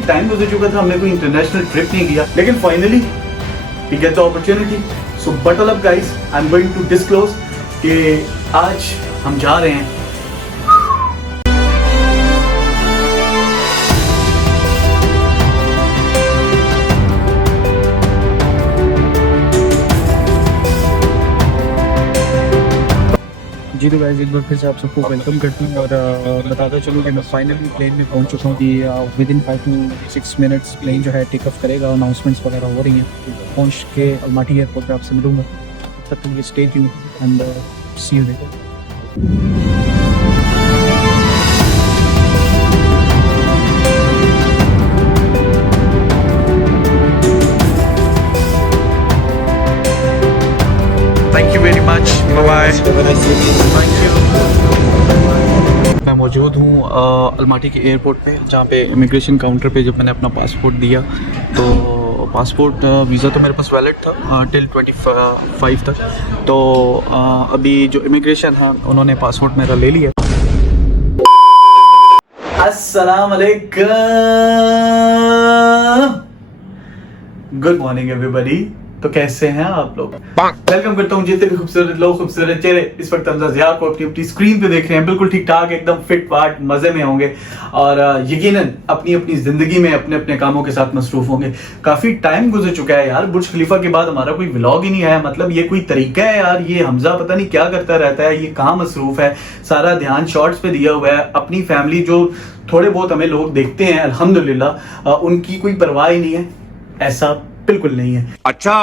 काफी टाइम गुजर चुका था, हमने कोई इंटरनेशनल ट्रिप नहीं किया, लेकिन finally we get the opportunity. So बटल up guys, I am going to disclose कि आज हम जा रहे हैं जी। तो गाइस एक बार फिर से आप सबको वेलकम करती हूँ और बताता चलूँ कि मैं फाइनली प्लेन में पहुँच चुका हूँ कि within 5 to 6 minutes plane जो है टेक ऑफ करेगा। अनाउंसमेंट्स वगैरह हो रही हैं, पहुँच के अलमाटी एयरपोर्ट पे आपसे मिलूँगा। तब तक ये stay tuned and see you later. Thank you very much, bye bye, thank you. मैं मौजूद हूँ अलमाटी के एयरपोर्ट पे, जहाँ पे इमिग्रेशन काउंटर पे जब मैंने अपना पासपोर्ट दिया तो पासपोर्ट वीज़ा तो मेरे पास वैलिड था टिल 25 तक। तो अभी जो इमिग्रेशन है उन्होंने पासपोर्ट मेरा ले लिया। अस्सलाम वालेकुम, गुड मॉर्निंग एवरीबॉडी। तो कैसे हैं आप लोग? वेलकम करता हूँ जितने भी खूबसूरत लोग, खूबसूरत चेहरे इस वक्त हमजा ज़िया को अपनी अपनी स्क्रीन पे देख रहे हैं, बिल्कुल ठीक ठाक, एकदम फिट फाट, मजे में होंगे और यकीनन अपनी अपनी जिंदगी में अपने अपने कामों के साथ मसरूफ होंगे। काफी टाइम गुजर चुका है यार, बुर्ज खलीफा के बाद हमारा कोई व्लॉग ही नहीं आया। मतलब ये कोई तरीका है यार? ये हमजा पता नहीं क्या करता रहता है, ये कहाँ मसरूफ है, सारा ध्यान शॉर्ट्स पे दिया हुआ है। अपनी फैमिली जो थोड़े बहुत हमें लोग देखते हैं अल्हम्दुलिल्लाह, उनकी कोई परवाह ही नहीं है। ऐसा बिल्कुल नहीं है। अच्छा,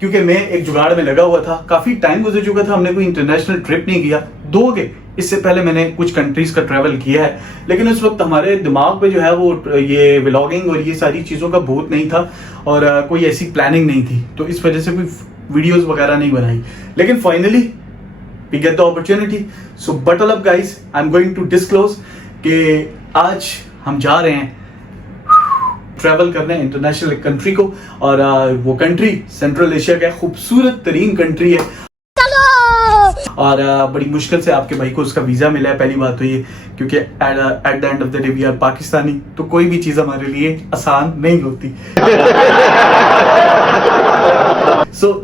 क्योंकि मैं एक जुगाड़ में लगा हुआ था, काफी टाइम गुजर चुका था, हमने कोई इंटरनेशनल ट्रिप नहीं किया। दो के इससे पहले मैंने कुछ कंट्रीज का ट्रैवल किया है, लेकिन उस वक्त हमारे दिमाग पे जो है वो ये व्लॉगिंग और ये सारी चीजों का भूत नहीं था और कोई ऐसी प्लानिंग नहीं थी, तो इस वजह से कोई वीडियोस वगैरह नहीं बनाई। लेकिन finally we get the opportunity. So बटल up guys, I am going to disclose कि आज हम जा रहे हैं ट्रैवल करने इंटरनेशनल कंट्री को, और वो कंट्री सेंट्रल एशिया का खूबसूरत तरीन कंट्री है और बड़ी मुश्किल से आपके भाई को उसका वीजा मिला है। पहली बात तो ये, क्योंकि at the end of the day we are Pakistani, तो कोई भी चीज हमारे लिए आसान नहीं होती।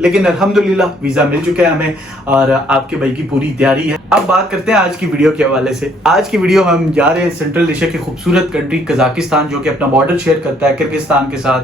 लेकिन अल्हम्दुलिल्लाह वीजा मिल चुका है हमें और आपके भाई की पूरी तैयारी है। अब बात करते हैं आज की वीडियो के हवाले से। आज की वीडियो में हम जा रहे हैं सेंट्रल एशिया की खूबसूरत कंट्री कजाकिस्तान, जो कि अपना बॉर्डर शेयर करता है किर्गिस्तान के साथ,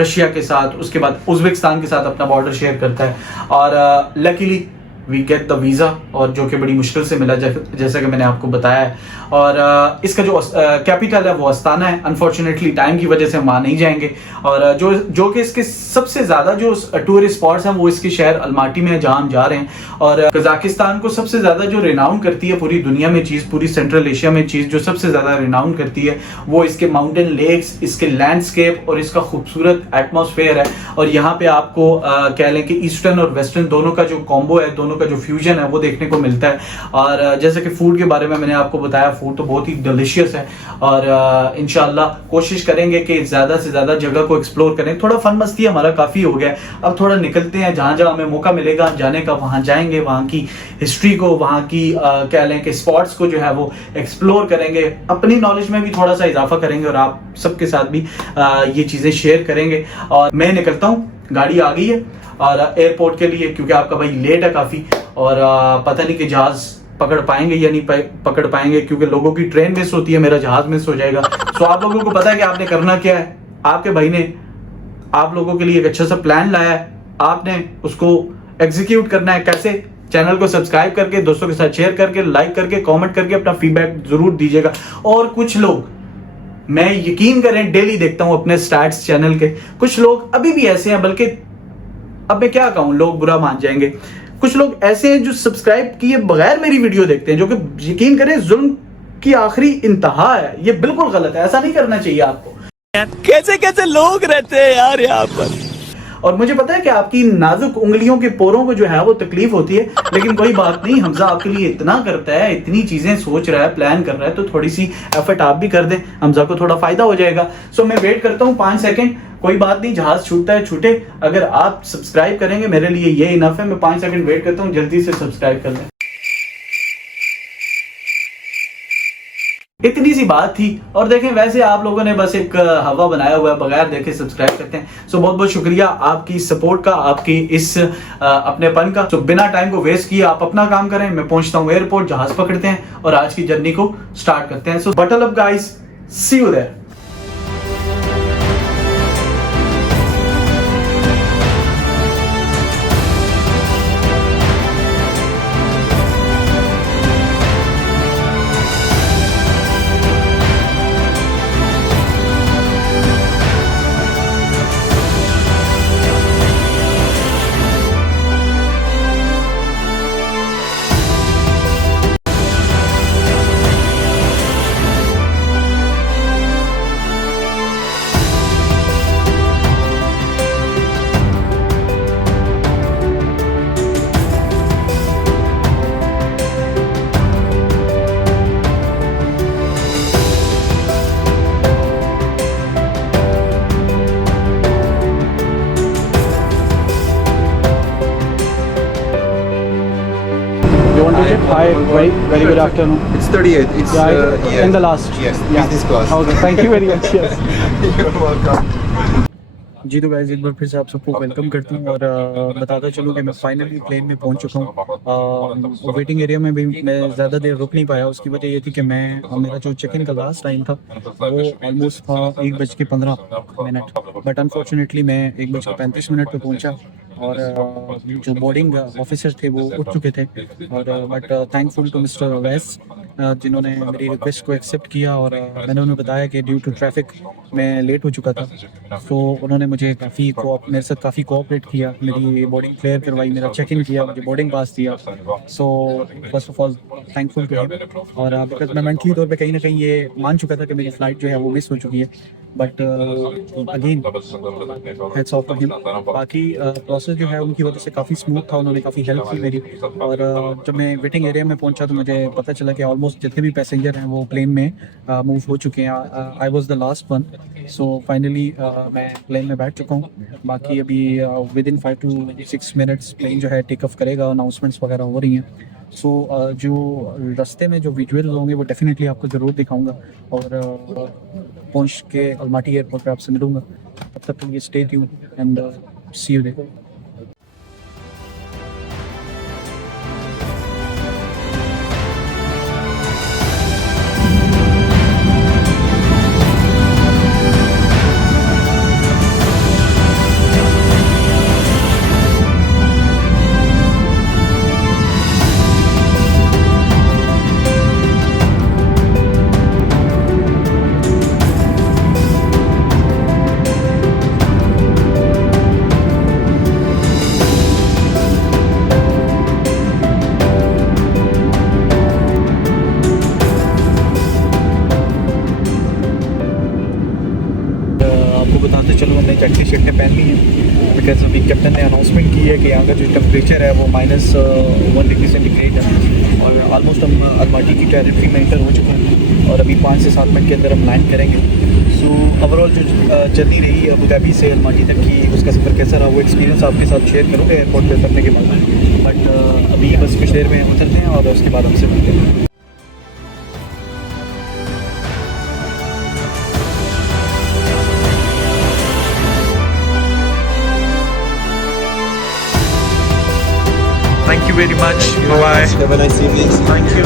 रशिया के साथ, उसके बाद उज्बेकिस्तान के साथ अपना बॉर्डर शेयर करता है। और luckily we get the visa, और जो कि बड़ी मुश्किल से मिला, जैसा कि मैंने आपको बताया है। और इसका जो कैपिटल है वो अस्ताना है। अनफॉर्चुनेटली टाइम की वजह से हम वहाँ नहीं जाएंगे, और जो कि इसके सबसे ज़्यादा जो टूरिस्ट स्पॉट्स हैं वो इसके शहर अलमाटी में है, जहाँ हम जा रहे हैं। और कजाकिस्तान को सबसे ज़्यादा जो रिनाउंड करती है पूरी दुनिया में चीज़, पूरी सेंट्रल एशिया में चीज़ जो सबसे ज़्यादा रिनाउंड करती है वो इसके माउंटेन लेक्स, इसके लैंडस्केप और इसका खूबसूरत एटमॉस्फेयर है। और यहाँ पे आपको कह लें कि ईस्टर्न और वेस्टर्न दोनों का जो कॉम्बो है, दोनों का जो फ्यूजन है वो देखने को मिलता है। और जैसे कि फूड के बारे में मैंने आपको बताया, फूड तो बहुत ही डिलीशियस है और इंशाल्लाह कोशिश करेंगे कि ज्यादा से ज्यादा जगह को एक्सप्लोर करें। थोड़ा फन मस्ती हमारा काफी हो गया है, अब थोड़ा निकलते हैं, जहां जहां हमें मौका मिलेगा जाने का वहां जाएंगे, वहां की हिस्ट्री को, वहां की कह लें कि स्पॉट्स को जो है वो एक्सप्लोर करेंगे, अपनी नॉलेज में भी थोड़ा सा इजाफा करेंगे और आप सबके साथ भी ये चीजें शेयर करेंगे। और मैं निकलता हूँ, गाड़ी आ गई है और एयरपोर्ट के लिए, क्योंकि आपका भाई लेट है काफी और पता नहीं कि जहाज पकड़ पाएंगे या नहीं पकड़ पाएंगे, क्योंकि लोगों की ट्रेन मिस होती है, मेरा जहाज मिस हो जाएगा। तो आप लोगों को पता है कि आपने करना क्या है। आपके भाई ने आप लोगों के लिए एक अच्छा सा प्लान लाया है, आपने उसको एग्जीक्यूट करना है। कैसे? चैनल को सब्सक्राइब करके, दोस्तों के साथ शेयर करके, लाइक करके, कमेंट करके अपना फीडबैक जरूर दीजिएगा। और कुछ लोग, मैं यकीन करें डेली देखता हूं अपने स्टैट्स चैनल के, कुछ लोग अभी भी ऐसे हैं, बल्कि अब मैं क्या कहूं, लोग बुरा मान जाएंगे, कुछ लोग ऐसे हैं जो सब्सक्राइब किए बगैर मेरी वीडियो देखते हैं, जो कि यकीन करें जुल्म की आखिरी इंतहा है। ये बिल्कुल गलत है, ऐसा नहीं करना चाहिए आपको। कैसे कैसे लोग रहते हैं यार यहाँ पर। और मुझे पता है कि आपकी नाजुक उंगलियों के पोरों को जो है वो तकलीफ होती है, लेकिन कोई बात नहीं, हमजा आपके लिए इतना करता है, इतनी चीजें सोच रहा है, प्लान कर रहा है, तो थोड़ी सी एफर्ट आप भी कर दें, हमजा को थोड़ा फायदा हो जाएगा। सो मैं वेट करता हूँ 5 सेकंड, कोई बात नहीं, जहाज छूटता है छूटे, अगर आप सब्सक्राइब करेंगे मेरे लिए ये इनफ है। मैं 5 सेकंड वेट करता हूँ, जल्दी से सब्सक्राइब कर लें। इतनी सी बात थी। और देखें वैसे आप लोगों ने बस एक हवा बनाया हुआ है, बगैर देखे सब्सक्राइब करते हैं। सो बहुत बहुत शुक्रिया आपकी सपोर्ट का, आपकी इस अपनेपन का। तो बिना टाइम को वेस्ट किए आप अपना काम करें, मैं पहुंचता हूं एयरपोर्ट, जहाज पकड़ते हैं और आज की जर्नी को स्टार्ट करते हैं। सो बटल up guys, see you there. Hi, very good afternoon. It's 38. It's In the last. Yes, business class. Okay, thank you very much. Yes. You're welcome. जी तो गाइस एक बार फिर से आप सबको वेलकम करता हूँ और बताता चलूँ कि मैं फाइनली प्लेन में पहुँच चुका हूँ। वेटिंग एरिया में भी मैं ज़्यादा देर रुक नहीं पाया। उसकी वजह ये थी कि मेरा जो चेक इन का लास्ट टाइम था वो ऑलमोस्ट था 1:15। बट अनफॉर्चुनेटली मैं 1:35 पे पहुँचा और जो बोर्डिंग ऑफिसर थे वो उठ चुके थे। और but thankful to mister Awais जिन्होंने मेरी रिक्वेस्ट को एक्सेप्ट किया। और मैंने उन्हें बताया कि ड्यू टू ट्रैफिक मैं लेट हो चुका था, तो उन्होंने मुझे मेरे साथ काफ़ी कोऑपरेट किया, मेरी बोर्डिंग क्लियर करवाई, मेरा चेक इन किया, मुझे बोर्डिंग पास दिया। So first of all thankful to him. और बिकॉज मैं मेंटली तौर पे कहीं ना कहीं ये मान चुका था कि मेरी फ़्लाइट जो है वो मिस हो चुकी है। But again heads off to him. बाकी प्रोसेस जो है उनकी वजह से काफ़ी स्मूथ था, उन्होंने काफ़ी हेल्प की मेरी। और जब मैं वेटिंग एरिया में पहुंचा तो मुझे पता चला कि ऑलमोस्ट जितने भी पैसेंजर हैं वो प्लेन में मूव हो चुके हैं। I was the last one. So finally मैं प्लेन में बैठ चुका हूँ। बाकी अभी within 5 to 6 minutes plane जो है टेक ऑफ करेगा, अनाउंसमेंट्स वगैरह हो रही हैं। सो जो रास्ते में जो विजुअल्स होंगे वो डेफिनेटली आपको ज़रूर दिखाऊंगा और पहुंच के अलमाटी एयरपोर्ट पे आपसे मिलूंगा। तब तक के लिए stay tuned and see you there. बताते चलो मैंने जैकेट शर्टें पहन ली हैं बिकॉज अभी कैप्टन ने अनाउंसमेंट की है कि यहाँ का जो टेम्परेचर है वो -1 डिग्री सेंटीग्रेड है। और ऑलमोस्ट हम अलमाटी की टेरिटरी में एंटर हो चुके हैं और अभी 5 से 7 मिनट के अंदर हम लैंड करेंगे। सो ओवरऑल जो जर्नी रही अबू धाबी से अलमाटी तक की, उसका सफ़र कैसा रहा वो एक्सपीरियंस आपके साथ शेयर करूँगा एयरपोर्ट पर उतरने के बाद। बट अभी बस कुछ देर में उतरते हैं और उसके बाद हमसे मिलते हैं। Thank you very much. Bye bye. Have a nice evening. Thank you.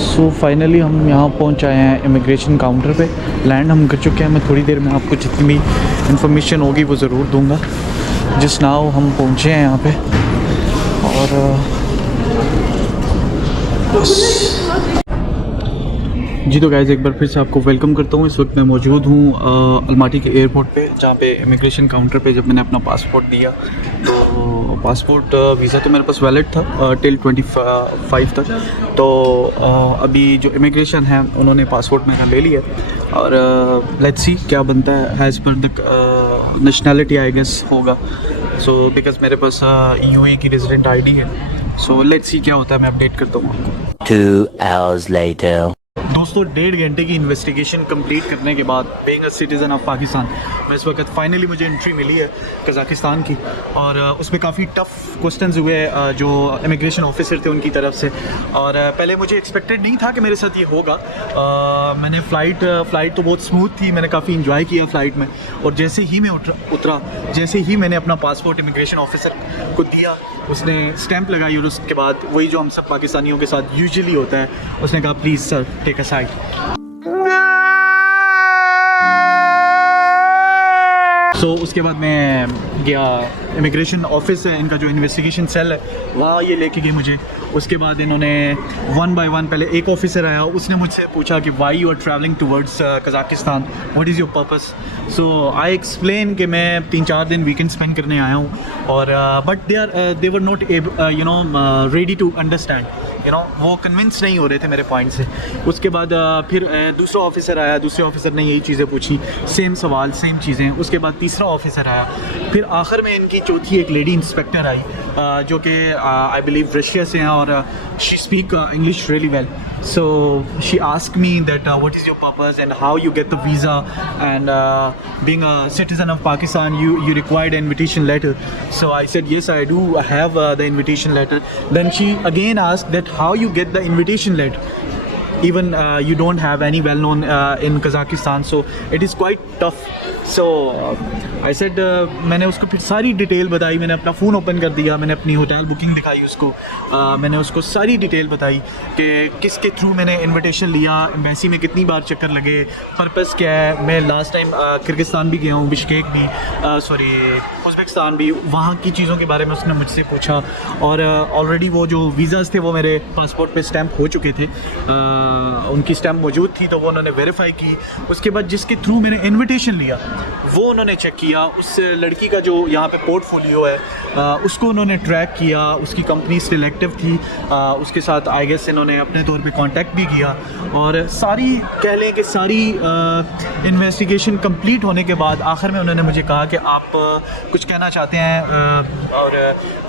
So finally हम यहाँ पहुँच आए हैं इमिग्रेशन काउंटर पे। लैंड हम कर चुके हैं। मैं थोड़ी देर में आपको जितनी भी इंफॉर्मेशन होगी वो ज़रूर दूंगा। जिस नाव हम पहुँचे हैं यहाँ पे और जी तो गाइज़ एक बार फिर से आपको वेलकम करता हूँ। इस वक्त मैं मौजूद हूँ अलमाटी के एयरपोर्ट पे, जहाँ पे इमिग्रेशन काउंटर पे जब मैंने अपना पासपोर्ट दिया तो पासपोर्ट वीज़ा तो मेरे पास वैलिड था टिल 25 तक। तो अभी जो इमिग्रेशन है उन्होंने पासपोर्ट मेरा ले लिया और लेट्स सी क्या बनता है। As per the nationality I guess होगा। सो बिकॉज मेरे पास यूए की रेजिडेंट आईडी है। सो लेट्स सी क्या होता है, मैं अपडेट करता हूँ आपको। 2 hours later. दोस्तों 1.5 घंटे की इन्वेस्टिगेशन कंप्लीट करने के बाद, being a citizen of Pakistan, मैं इस वक्त फाइनली मुझे एंट्री मिली है कज़ाकिस्तान की। और उसमें काफ़ी टफ़ क्वेश्चंस हुए जो इमिग्रेशन ऑफिसर थे उनकी तरफ से। और पहले मुझे एक्सपेक्टेड नहीं था कि मेरे साथ ये होगा। मैंने फ़्लाइट तो बहुत स्मूथ थी, मैंने काफ़ी इंजॉय किया फ़्लाइट में। और जैसे ही मैं उतरा, जैसे ही मैंने अपना पासपोर्ट इमिग्रेशन ऑफिसर को दिया, उसने स्टैंप लगाई और उसके बाद वही जो हम सब पाकिस्तानियों के साथ यूजुअली होता है, उसने कहा please sir take a side. So उसके बाद मैं गया इमिग्रेशन ऑफिस है, इनका जो इन्वेस्टिगेशन सेल है वहाँ ये लेके गए मुझे। उसके बाद इन्होंने 1 by 1 पहले एक ऑफिसर आया, उसने मुझसे पूछा कि why you are travelling towards Kazakhstan, what is your purpose. So I explain कि मैं 3-4 दिन वीकेंड स्पेंड करने आया हूँ। और but they were not ready to understand, वो कन्विंस नहीं हो रहे थे मेरे पॉइंट से। उसके बाद फिर दूसरा ऑफिसर आया, दूसरे ऑफिसर ने यही चीज़ें पूछी, सेम सवाल सेम चीज़ें। उसके बाद तीसरा ऑफिसर आया, फिर आखिर में इनकी चौथी एक लेडी इंस्पेक्टर आई जो कि आई बिलीव रशिया से हैं और she speak English really well. So she asked me that what is your purpose and how you get the visa, and being a citizen of Pakistan you required an invitation letter. So I said yes, I do have the invitation letter. Then she again asked that how you get the invitation letter, even you don't have any well known in Kazakhstan, so it is quite tough. So I said मैंने उसको फिर सारी detail बताई, मैंने अपना phone open कर दिया, मैंने अपनी होटल बुकिंग दिखाई उसको, मैंने उसको सारी डिटेल बताई कि किसके थ्रू मैंने इनविटेशन लिया, एम्बेसी में कितनी बार चक्कर लगे, पर्पस क्या है। मैं लास्ट टाइम किर्गिस्तान भी गया हूँ, बिश्केक भी, सॉरी उज़्बेकिस्तान भी, वहाँ की चीज़ों के बारे में उसने मुझसे पूछा। और ऑलरेडी वो जो वीज़ाज़ थे वो मेरे पासपोर्ट पे स्टैंप हो चुके थे, उनकी स्टैंप मौजूद थी, तो वो उन्होंने वेरीफाई की। उसके बाद जिसके थ्रू मैंने इनविटेशन लिया वो उन्होंने चेक किया, उस लड़की का जो यहाँ पे पोर्टफोलियो है उसको उन्होंने ट्रैक किया, उसकी कंपनी स्टिल एक्टिव थी, उसके साथ आई गेस इन्होंने अपने तौर पे कांटेक्ट भी किया। और सारी कह लें कि सारी इन्वेस्टिगेशन कंप्लीट होने के बाद आखिर में उन्होंने मुझे कहा कि आप कुछ कहना चाहते हैं, और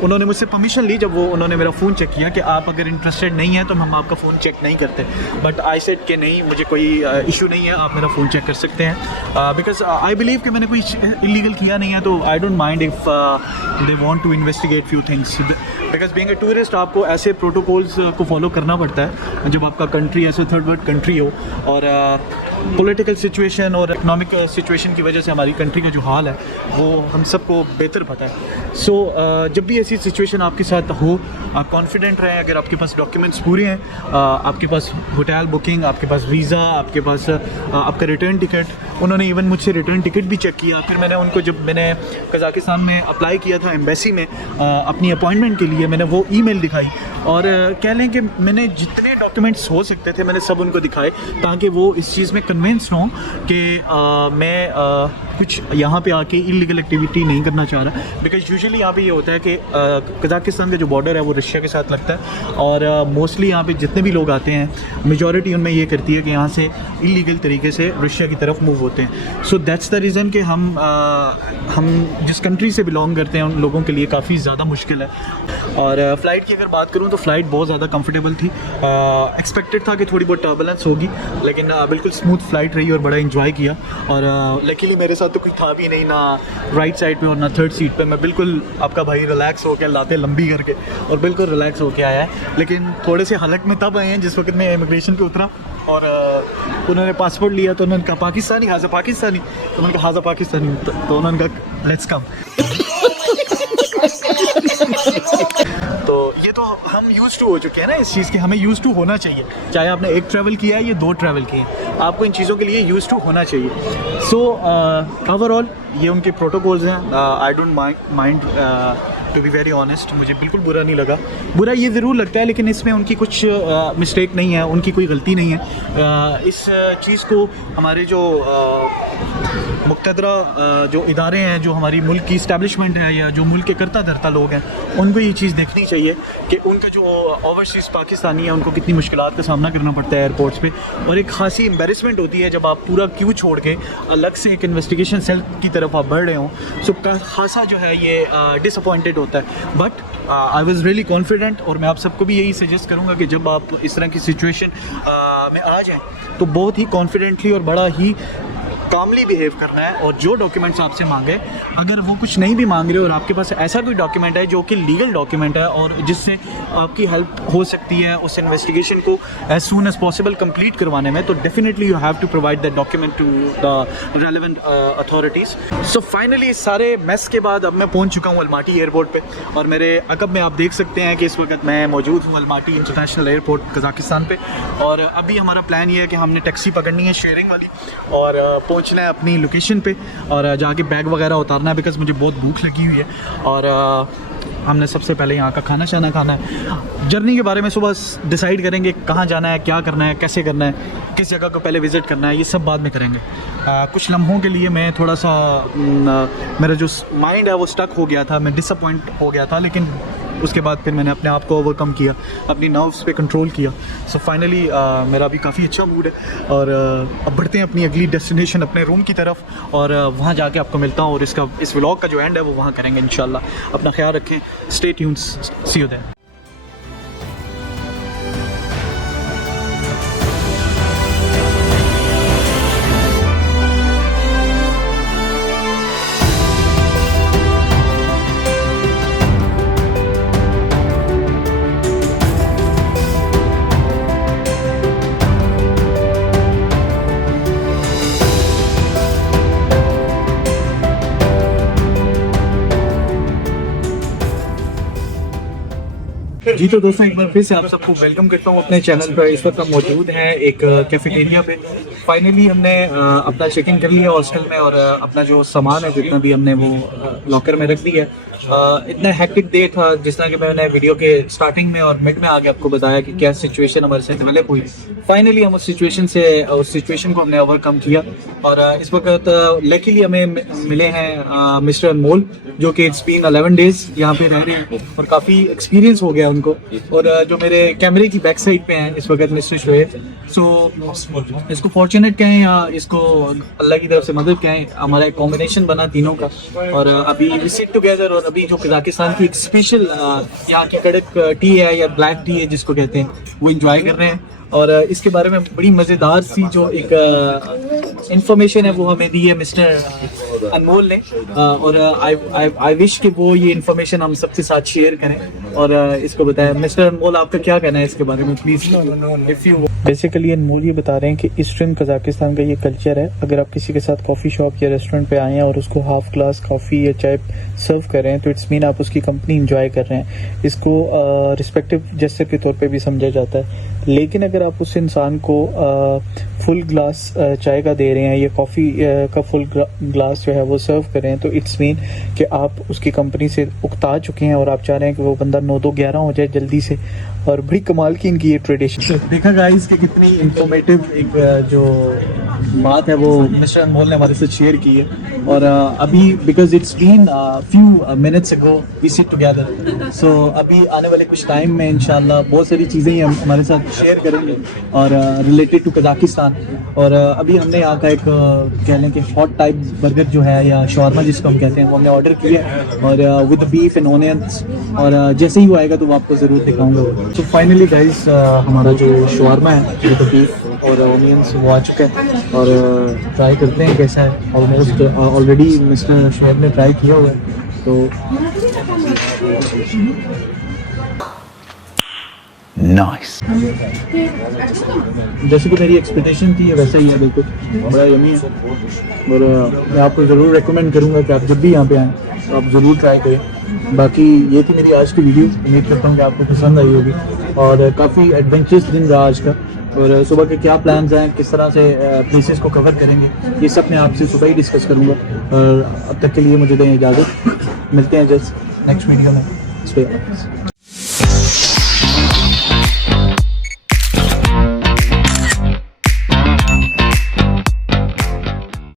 उन्होंने मुझसे परमिशन ली जब उन्होंने मेरा फ़ोन चेक किया कि आप अगर इंटरेस्टेड नहीं हैं तो हम आपका फ़ोन चेक नहीं करते। बट आई सेड कि नहीं, मुझे कोई इशू नहीं है, आप मेरा फ़ोन चेक कर सकते हैं, बिकॉज आई बिलीव कि मैंने कोई इलीगल किया नहीं है, तो I don't mind if they want to investigate few things. Because being a tourist आपको ऐसे प्रोटोकॉल्स को फॉलो करना पड़ता है जब आपका कंट्री ऐसे थर्ड वर्ल्ड कंट्री हो, और पॉलिटिकल सिचुएशन और इकनॉमिक सिचुएशन की वजह से हमारी कंट्री का जो हाल है वो हम सबको बेहतर पता है। सो जब भी ऐसी सिचुएशन आपके साथ हो, आप कॉन्फिडेंट रहें, अगर आपके पास डॉक्यूमेंट्स पूरे हैं, आपके पास होटल बुकिंग, आपके पास वीज़ा, आपके पास आपका रिटर्न टिकट, उन्होंने इवन मुझसे रिटर्न टिकट भी चेक किया। फिर मैंने उनको, जब मैंने कज़ाकिस्तान में अप्लाई किया था एम्बेसी में अपनी अपॉइंटमेंट के लिए, मैंने वो ईमेल दिखाई, और कह लें कि मैंने जितने डॉक्यूमेंट्स हो सकते थे मैंने सब उनको दिखाए, ताकि वो इस चीज़ में कन्विंस हों कि मैं कुछ यहाँ पे आके इलीगल एक्टिविटी नहीं करना चाह रहा। बिकॉज यूजुअली यहाँ पे ये होता है कि कज़ाकिस्तान का जो बॉर्डर है वो रशिया के साथ लगता है, और मोस्टली यहाँ पे जितने भी लोग आते हैं मेजॉरिटी उनमें ये करती है कि यहाँ से इलीगल तरीके से रशिया की तरफ मूव होते हैं। सो दैट्स द रीज़न कि हम जिस कंट्री से बिलोंग करते हैं उन लोगों के लिए काफ़ी ज़्यादा मुश्किल है। और फ़्लाइट की अगर बात करूँ तो फ़्लाइट बहुत ज़्यादा कंफर्टेबल थी। एक्सपेक्टेड था कि थोड़ी बहुत टर्बुलेंस होगी, लेकिन बिल्कुल स्मूथ फ़्लाइट रही और बड़ा इंजॉय किया। और लकीली मेरे साथ तो कोई था भी नहीं, ना राइट साइड पे और ना थर्ड सीट पे। मैं बिल्कुल आपका भाई रिलैक्स होकर लाते लंबी करके, और बिल्कुल रिलैक्स होकर आया है। लेकिन थोड़े से हलक में तब आए हैं जिस वक्त मैं इमिग्रेशन पे उतरा और उन्होंने पासपोर्ट लिया, तो उन्होंने कहा पाकिस्तानी, हाज़ा पाकिस्तानी, तो उन्होंने कहा हाज़ा पाकिस्तानी, तो उन्होंने कहा लेट्स कम। तो ये तो हम यूज़ टू हो चुके हैं ना इस चीज़ के, हमें यूज़ टू होना चाहिए। चाहे आपने एक ट्रैवल किया है या 2 ट्रैवल किए हैं, आपको इन चीज़ों के लिए यूज़ टू होना चाहिए। सो ओवरऑल ये उनके प्रोटोकॉल्स हैं। I don't mind to be very honest, मुझे बिल्कुल बुरा नहीं लगा। बुरा ये ज़रूर लगता है, लेकिन इसमें उनकी कुछ मिस्टेक नहीं है, उनकी कोई गलती नहीं है। इस चीज़ को हमारे जो मुक़तदरा जो इदारे हैं, जो हमारी मुल्क की इस्टेब्लिशमेंट है या जो मुल्क के करता धरता लोग हैं, उनको ये चीज़ देखनी चाहिए कि उनका जो ओवरसीज़ पाकिस्तानी है उनको कितनी मुश्किलात का सामना करना पड़ता है एयरपोर्ट्स पे, और एक खासी एम्बेरसमेंट होती है जब आप पूरा क्यू छोड़ के अलग से एक इन्वेस्टिगेशन सेल की तरफ आप बढ़ रहे हों। सो खासा जो है ये डिसअपॉइंटेड होता है, but I was really confident. और मैं आप सबको भी यही सजेस्ट करूँगा कि जब आप इस तरह की सिचुएशन में आ जाएँ तो बहुत ही कॉन्फिडेंटली और बड़ा ही कामली बिहेव करना है, और जो डॉक्यूमेंट्स आपसे मांगे, अगर वो कुछ नहीं भी मांग रहे और आपके पास ऐसा कोई डॉक्यूमेंट है जो कि लीगल डॉक्यूमेंट है और जिससे आपकी हेल्प हो सकती है उस इन्वेस्टिगेशन को as soon as possible complete करवाने में, तो definitely you have to provide that document to the relevant authorities. So finally इस सारे मेस के बाद अब मैं पहुंच चुका हूं अलमाटी एयरपोर्ट पे, और मेरे अकब में आप देख सकते हैं कि इस वक्त मैं मौजूद हूं अलमाटी इंटरनेशनल एयरपोर्ट कज़ाकिस्तान पे। और अभी हमारा प्लान ये है कि हमने टैक्सी पकड़नी है शेयरिंग वाली और पहुंचना है अपनी लोकेशन पे और जाके बैग वगैरह उतारना है, बिकॉज़ मुझे बहुत भूख लगी हुई है। और हमने सबसे पहले यहाँ का खाना शाना खाना है। जर्नी के बारे में सुबह डिसाइड करेंगे, कहाँ जाना है, क्या करना है, कैसे करना है, किस जगह को पहले विज़िट करना है, ये सब बाद में करेंगे। कुछ लम्हों के लिए मैं थोड़ा सा मेरा जो माइंड है वो स्टक हो गया था, मैं डिसअपॉइंट हो गया था, लेकिन उसके बाद फिर मैंने अपने आप को ओवरकम किया, अपनी नर्व्स पे कंट्रोल किया। सो फाइनली मेरा अभी काफ़ी अच्छा मूड है और अब बढ़ते हैं अपनी अगली डेस्टिनेशन, अपने रूम की तरफ, और वहाँ जाके आपको मिलता हूँ और इस व्लॉग का जो एंड है वो वहाँ करेंगे इंशाल्लाह। अपना ख्याल रखें, stay tuned, see you there. जी तो दोस्तों, एक बार फिर से आप सबको वेलकम करता हूँ अपने चैनल पर। इस वक्त हम मौजूद हैं एक कैफेटेरिया पे। फाइनली हमने अपना चेक इन कर लिया हॉस्टल में, और अपना जो सामान है जितना भी हमने वो लॉकर में रख दिया है। इतना हेक्टिक डे था, जिस तरह कि मैंने वीडियो के स्टार्टिंग में और मिड में आगे आपको बताया कि क्या सिचुएशन हमारे साथ डेवलप हुई। फाइनली हम उस सिचुएशन को हमने ओवरकम किया, और इस वक्त लकीली हमें मिले हैं मिस्टर अनमोल, जो कि इट्स बीन 11 डेज यहाँ पे रह रहे हैं और काफ़ी एक्सपीरियंस हो गया उनको। और जो मेरे कैमरे की बैक साइड पे हैं इस वक्त मिस्टर शोएब। सो इसको फॉर्चुनेट कहें या इसको अल्लाह की तरफ से मदद कहें, हमारा एक कॉम्बिनेशन बना तीनों का। और अभी वी सिट टुगेदर, और अभी जो कज़ाकिस्तान की एक स्पेशल यहाँ की कड़क टी है या ब्लैक टी है जिसको कहते हैं, वो इंजॉय कर रहे हैं। और इसके बारे में बड़ी मज़ेदार सी जो एक इंफॉर्मेशन है वो हमें दी है मिस्टर अनमोल ने, और आई विश कि वो ये इंफॉर्मेशन हम सबके साथ शेयर करें और इसको बताएं। मिस्टर अनमोल, आपका क्या कहना है इसके बारे में, प्लीज़? इफ़ यू बेसिकली अनमोल ये बता रहे हैं कि ईस्टर्न कज़ाकिस्तान का ये कल्चर है, अगर आप किसी के साथ कॉफ़ी शॉप या रेस्टोरेंट पे आए हैं और उसको हाफ ग्लास कॉफ़ी या चाय सर्व कर रहे हैं, तो इट्स मीन आप उसकी कंपनी इंजॉय कर रहे हैं। इसको रिस्पेक्टिव जेस्चर के तौर पे भी समझा जाता है। लेकिन अगर आप उस इंसान को फुल ग्लास चाय का दे रहे हैं या कॉफ़ी का फुल ग्लास जो है वो सर्व कर रहे हैं, तो इट्स मीन कि आप उसकी कंपनी से उकता चुके हैं और आप चाह रहे हैं कि वो बंदा 9-2-11 हो जाए जल्दी से। और बड़ी कमाल की इनकी ये ट्रेडिशन। देखा गाइस कि कितनी इंफॉर्मेटिव एक जो बात है वो मिस्टर अनमोल ने हमारे साथ शेयर की है। और अभी because it's been few minutes ago we sit together, so अभी आने वाले कुछ टाइम में इंशाल्लाह बहुत सारी चीज़ें ही हम हमारे साथ शेयर करेंगे और रिलेटेड टू कज़ाकिस्तान। और अभी हमने यहाँ का एक कह लें कि हॉट टाइप बर्गर जो है या शवारमा जिसको हम कहते हैं, वो हमने ऑर्डर किया है और विद बीफ एंड ऑनियंस, और जैसे ही वो आएगा तो वो आपको ज़रूर दिखाऊंगा। तो फाइनली गाइस हमारा जो शवारमा है विद बीफ और ऑनियंस वो आ चुका है, और ट्राई करते हैं कैसा है। ऑलमोस्ट ऑलरेडी मिस्टर शोएब ने ट्राई किया हुआ है, तो नाइस। जैसे कि मेरी एक्सपेक्टेशन थी वैसा ही है, बिल्कुल बड़ा यमी है। और मैं आपको ज़रूर रेकमेंड करूँगा कि आप जब भी यहाँ पे आएँ तो आप ज़रूर ट्राई करें। बाकी ये थी मेरी आज की वीडियो, उम्मीद करता हूँ कि आपको पसंद आई होगी, और काफ़ी एडवेंचरस दिन रहा आज का। और सुबह के क्या प्लान्स हैं, किस तरह से प्लेसेस को कवर करेंगे, ये सब मैं आपसे सुबह ही डिस्कस करूँगा। और अब तक के लिए मुझे दें इजाज़त, मिलते हैं जस्ट नेक्स्ट वीडियो में।